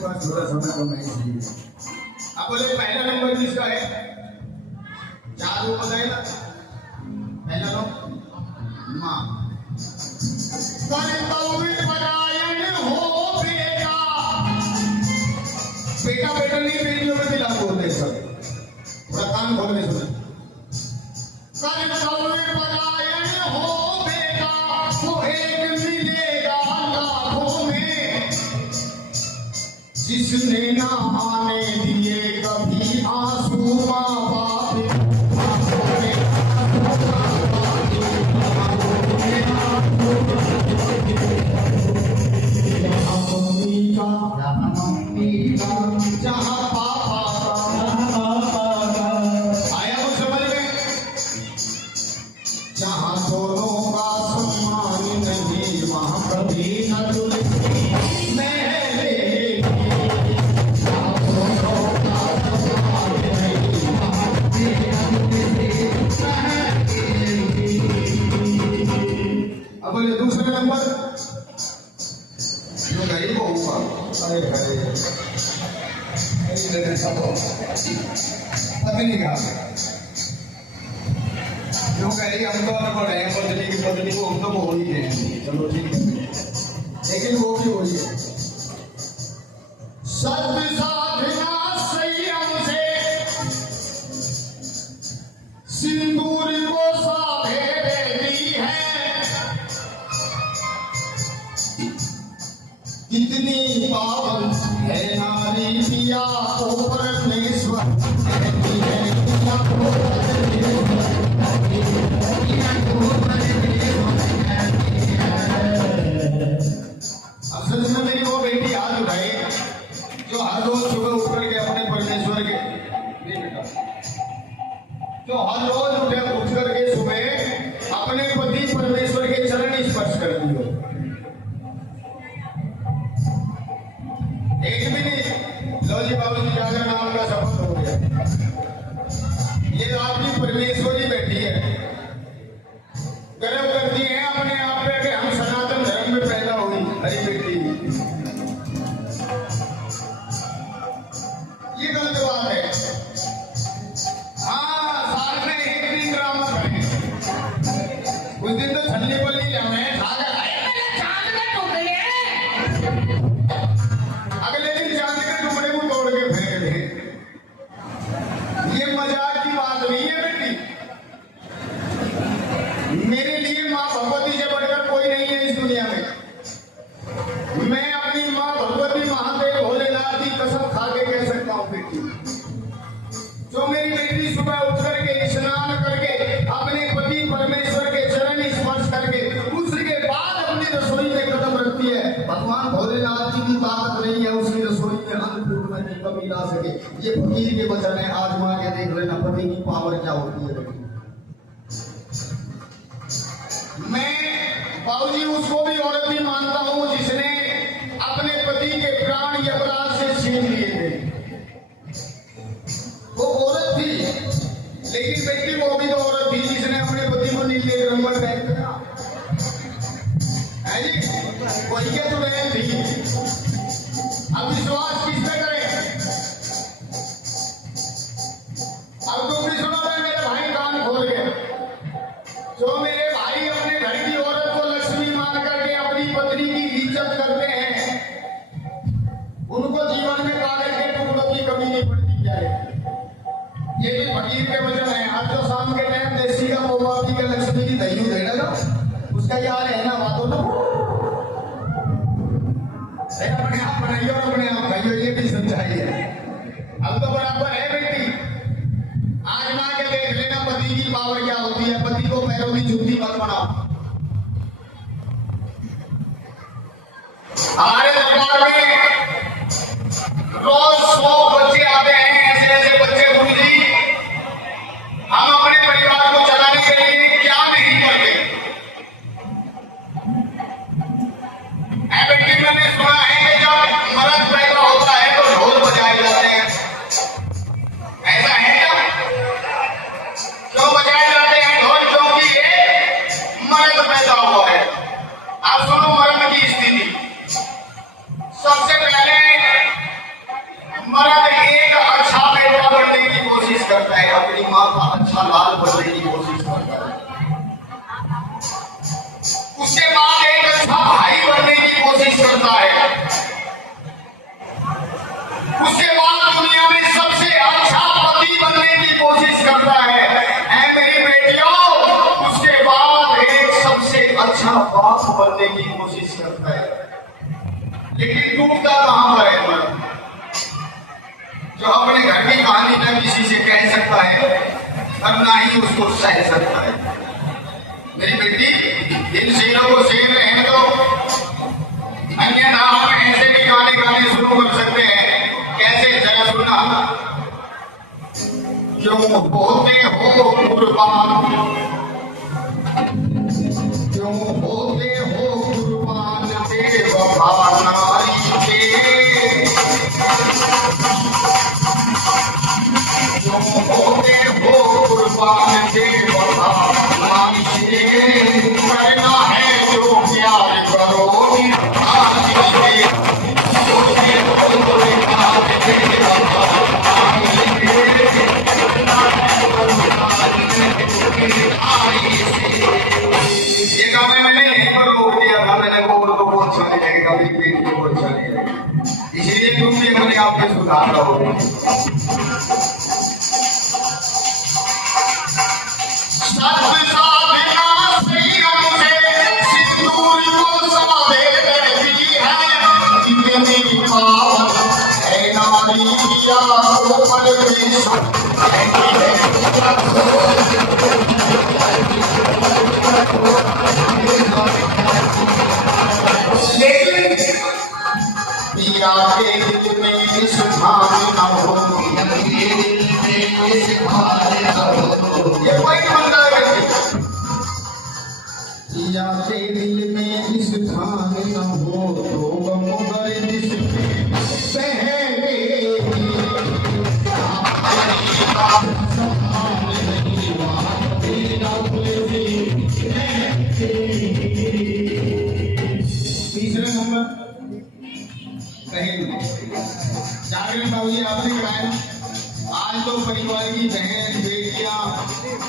पास थोड़ा समय कम है इसलिए आप बोले पहला नंबर किसका है? चार लोग बताए ना, पहला लोग माँ बेटा बेटा नहीं मेरी लोगों के लागू होते हैं सब। थोड़ा कान खोल के सुना। जिसने ना आने दिए कभी आंसू माँ बाप जहाँ पापा आया वो समझ में, जहाँ दोनों का सम्मान नहीं वहाँ कभी न दूसरा नंबर जो गरीब होगा, अरे भाई तभी नहीं कहा जो गरीब हम तो अनपढ़ है, बदली की बदली को हम तो बोल ही रहे हैं, चलो ठीक है, लेकिन वो भी वही है। सत्य साधना संयम से सिंदूर को साधे देती है, कितनी पावन है नारी पिया को परमेश्वर कहती है। असल में मेरी वो बेटी हाथ उठाई जो हर रोज सुबह उठ करके अपने परमेश्वर के जो हर रोज उठ करके सुबह अपने पति परमेश्वर के चरण स्पर्श करती हो। एक भी नहीं, लो जी बाबू जी जाकर नाम का शपथ हो गया। ये आपकी परमेश्वरी बैठी है, गर्व करती है अपने आप पे कि हम सनातन धर्म में पैदा हुई हरी बेटी। ये गलत बात है। हाँ, साल में एक दिन ड्रामा करें, उस दिन तो छल्ली बल्ली जाए मेरे लिए माँ भगवती से बढ़कर कोई नहीं है इस दुनिया में। मैं अपनी माँ भगवती महादेव भोलेनाथ की कसम खा के कह सकता हूँ बेटी, जो मेरी बेटी सुबह उठ करके स्नान करके अपने पति परमेश्वर के चरण स्पर्श करके उसके बाद अपनी रसोई में कदम रखती है, भगवान भोलेनाथ जी की ताकत नहीं है उसकी रसोई में अन्नपूर्ण में कमी ला सके। ये फकीर के वचन है, आजमा के देख लेना पति की पावर क्या होती है। मैं बाबूजी उसको भी औरत ही मानता हूँ जिसने अपने पति के प्राण यमराज से छीन लिए थे। वो औरत थी, लेकिन बेटी वो भी तो औरत थी जिसने अपने पति को नीले रंग में पहन दिया है जी। वही क्या तो बहन थी। अब विश्वास किस पे करें? अब तुम भी सुनो मेरे भाई, कान खोल के जो मेरे भाई अपने घर की औरत को लक्ष्मी मान करके अपनी पत्नी की इज्जत करते हैं, उनको जीवन में कागज के टुकड़ों की कमी नहीं पड़ती जाए। ये भी फकीर के वचन है। आज जो शाम के टाइम देसी का पोवा पी के लक्ष्मी की दही देना ना, उसका यार है ना बातों ना, अपने आप बनाइए और अपने आप खाइए, ये भी सच्चाई है। अब तो बराबर है बेटी, आज मां के देख लेना पति की पावर क्या होती है। पति को पैरों की जूती मत बनाओ। हमारे दरबार में रोज 100 बच्चे आते हैं, ऐसे ऐसे बच्चे गुरुजी हम अपने परिवार को चलाने के लिए क्या नहीं करते। बेटी मैंने सुना है कि जब मर्द है, अपनी माँ का अच्छा लाल बनने की कोशिश करता है, उसके बाद एक अच्छा भाई बनने की कोशिश करता है, उसके बाद दुनिया में सबसे अच्छा पति बनने की कोशिश करता है। ऐ मेरी बेटियों, उसके बाद एक सबसे अच्छा बाप बनने की कोशिश करता है। लेकिन टूटता कहां पर है मन? जो अपने घर की कहानी न किसी से कह सकता है और ना ही उसको सह सकता है। मेरी बेटी, इन शेरों को शेर रहे हैं तो अन्यथा हम ऐसे भी गाने गाने शुरू कर सकते हैं। कैसे? जरा सुना। क्यों होते हो कुर्बान, क्यों होते हो कुर्बान बेवफा नारी के, क्यों होते हो कुर्बान बेवफा नारी के, करना है जो प्यार करो आज से, होते हो कुर्बान बेवफा नारी के, करना है ये गाना मैंने यहीं पर बोल दिया था, मैंने बोल तो बहुत अच्छा नहीं लगेगा, मेरी बेटी को अच्छा नहीं लगेगा, इसीलिए तुम भी अपने आप में सुधार करो। पिया के दिल में इस भाव न हो, ये कोई बंदा है। पिया के दिल में इस भाव न हो,